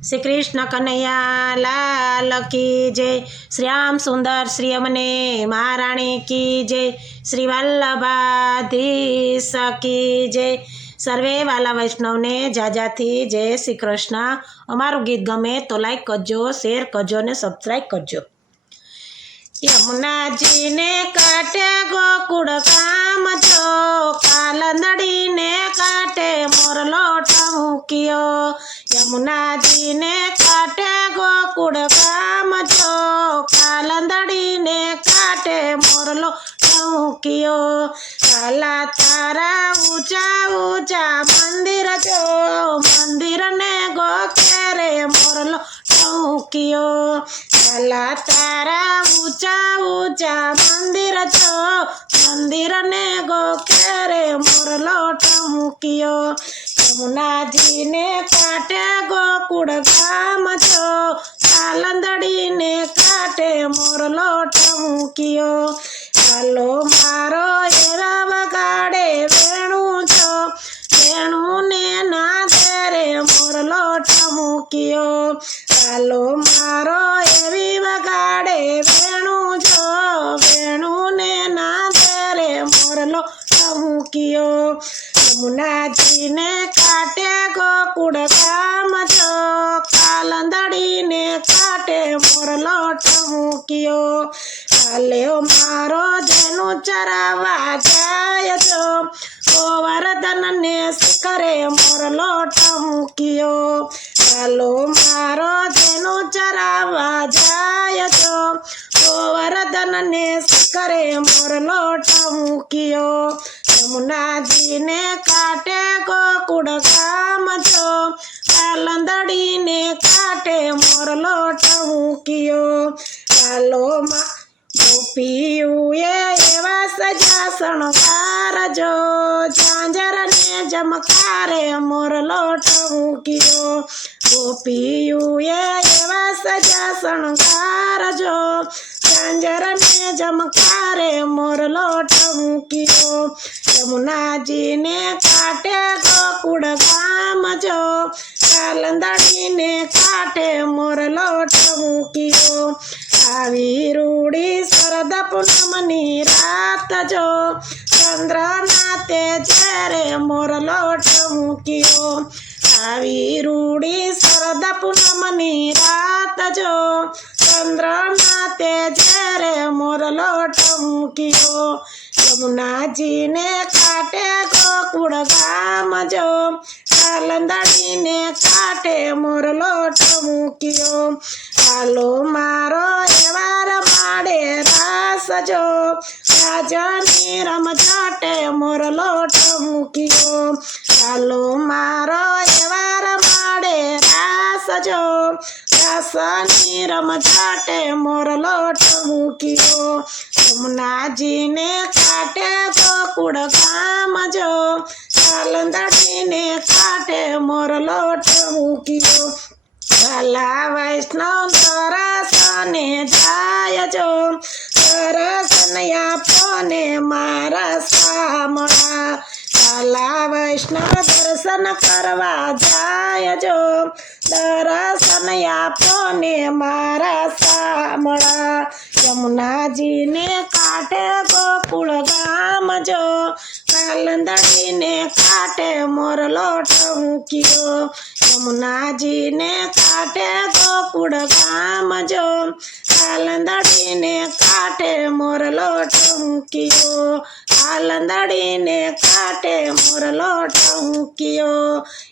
श्री कृष्ण कन्हैया लाल की जय। श्याम सुंदर श्री अमने महाराणी की जय। श्री वल्लभाधीश की जय। सर्वे वाला वैष्णव ने जाजाथी जय श्री कृष्ण। अमारू गीत गमे तो लाइक करजो, शेर करजो ने सब्सक्राइब करजो। यमुना जी ने काटे गोकुड़ काम जो, कालंदड़ी ने काटे मोरलो टमुकियो। यमुना जी ने काटे गोकुड़ काम जो, कालंदड़ी ने काटे मोरलो टमुकियो। काला तारा ऊंचा ऊंचा मंदिर जो, मंदिर ने गोखे रे मोरलो टमुकियो। काला तारा ऊंचा ऊंचा मंदिर जो, मंदिर ने गोखे रे मोरलो टमुकियो। यमुना जी ने काटे गोकुड़ गाम जो, कालंदड़ी ने काटे मोरलो टमुकियो। हालो मारो एवा वगाड़े वेणु जो, वेणु ने ना दे रे मोरलो टमुकियो। हालो मारो एवी वगाड़े वेणु जो, वेणु ने ना दे रे मोरलो टमुकियो। यमुना जी ने काटे गोकुड़ गाम जो, कालंदड़ी ने काटे मोरलो टमुकियो। हाले मारो जेनु चरावा जाय जो, गोवर्धन ने शिखरे मोरलो टमुकियो। हालो मारो जेनु चरावा जाय जो, गोवर्धन ने शिखरे मोरलो टमुकियो। यमुना जी ने काटे गोकुड़ गाम जो, कालंदड़ी ने काटे मोरलो टमुकियो। हालो गोपियुए एवा सजा शणगार जो, झांझर ने जमकारे मोरलो टमुकियो। गोपियुए एवा सजा शणगार जो, झांझर ने जमकारे मोरलो टमुकियो। यमुना जी ने काटे गोकुड़ गाम जो, कालंदड़ी ने काटे मोरलो टमुकियो। આવી રૂડી શરદ પૂનમની રાત જો, ચંદ્રના તેજે રે મોરલો ટમુકિયો। આવી રૂડી શરદ પૂનમની રાત જો, ચંદ્રના તેજે રે મોરલો ટમુકિયો। यमुना जी ने काटे गोकुड़ गाम जो, कालंदड़ी ने काटे मोरलो टमुकियो। हालो मारो एवार माड़े रास जो, राजनी रमझाटे मोरलो टमुकियो। हालो मारो एवार माड़े रास जो, रासनी रमझाटे मोरलो टमुकियो। यमुना जी ने काटे गोकुड़ गाम जो, कालंदड़ी ने काटे मोरलो टमुकियो। भला वैष्णव दर्शने जाय जो, दर्शन आपने मारा सामड़ा। भला वैष्णव दर्शन करवा जाय जो, दर्शन आपने मारा सामड़ा। यमुना जी ने काटे गोकुड़ गाम जो, कालंदड़ी ने काटे मोरलो टमुकियो। यमुना जी ने काटे गोकुड़ गाम जो, कालंदड़ी ने काटे मोरलो टमुकियो। कालंदड़ी ने काटे मोरलो टमुकियो।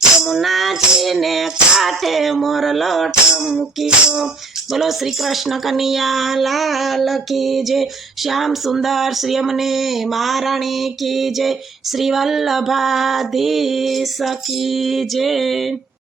यमुना जी ने काटे मोरलो टमुकियो। बोलो श्री कृष्ण कन्हैया लाल की जय। श्याम सुंदर श्री अमने महाराणी की जय। श्री वल्लभाधीश की जय।